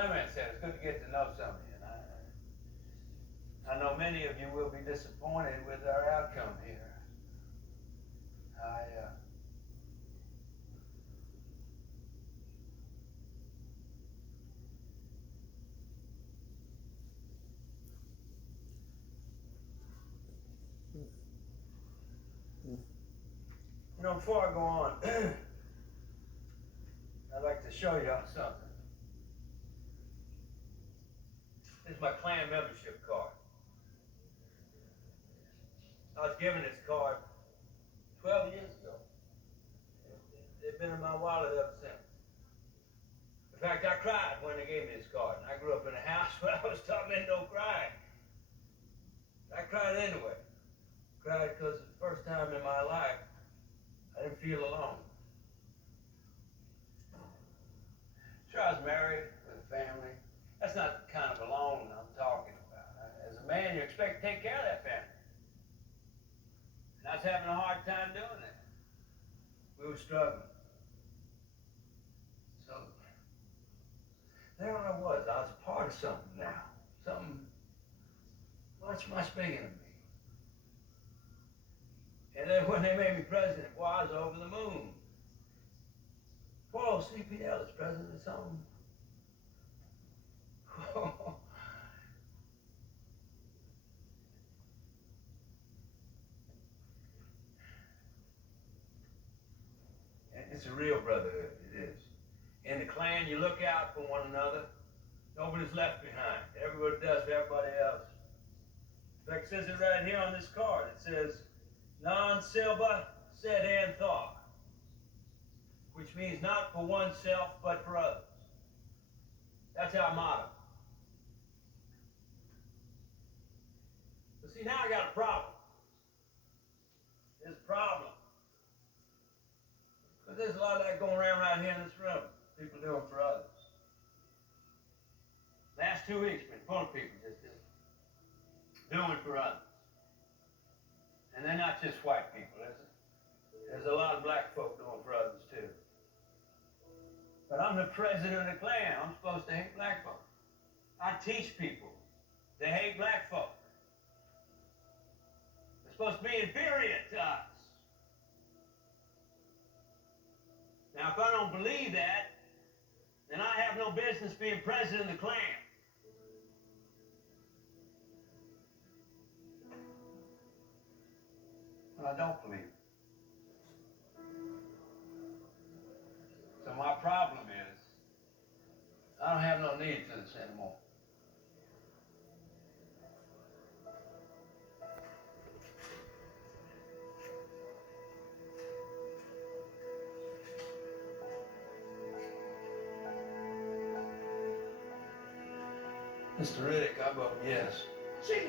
Clement said, it's good to get to know some of you. And I know many of you will be disappointed with our outcome here. You know, before I go on, I'd like to show y'all something. This is my clan membership card. I was given this card 12 years ago. They've been in my wallet ever since. In fact, I cried when they gave me this card. And I grew up in a house where I was taught men don't cry. I cried anyway. Cried because the first time in my life, I didn't feel alone. Sure, I was married with a family. That's not the kind of alone I'm talking about. As a man, you expect to take care of that family. And I was having a hard time doing that. We were struggling. So, there I was. I was a part of something now. Something much, much bigger than me. And then when they made me president, boy, I was over the moon. Poor old CPL is president of something. It's a real brotherhood, it is. In the clan, you look out for one another. Nobody's left behind. Everybody does for everybody else. In fact, it says it right here on this card. It says, non silva sed and thaw, which means not for oneself, but for others. That's our motto. But see, now I got a problem. There's a problem. But there's a lot of that going around right here in this room. People doing for others. Last 2 weeks, been full of people just doing for others. And they're not just white people, is it? There's a lot of black folk doing for others too. But I'm the president of the clan. I'm supposed to hate black folk. I teach people to hate black folk. They're supposed to be inferior to us. Now, if I don't believe that, then I have no business being president of the clan. But I don't believe it. So my problem is, I don't have no need for this anymore. Mr. Riddick, I vote yes. Jesus!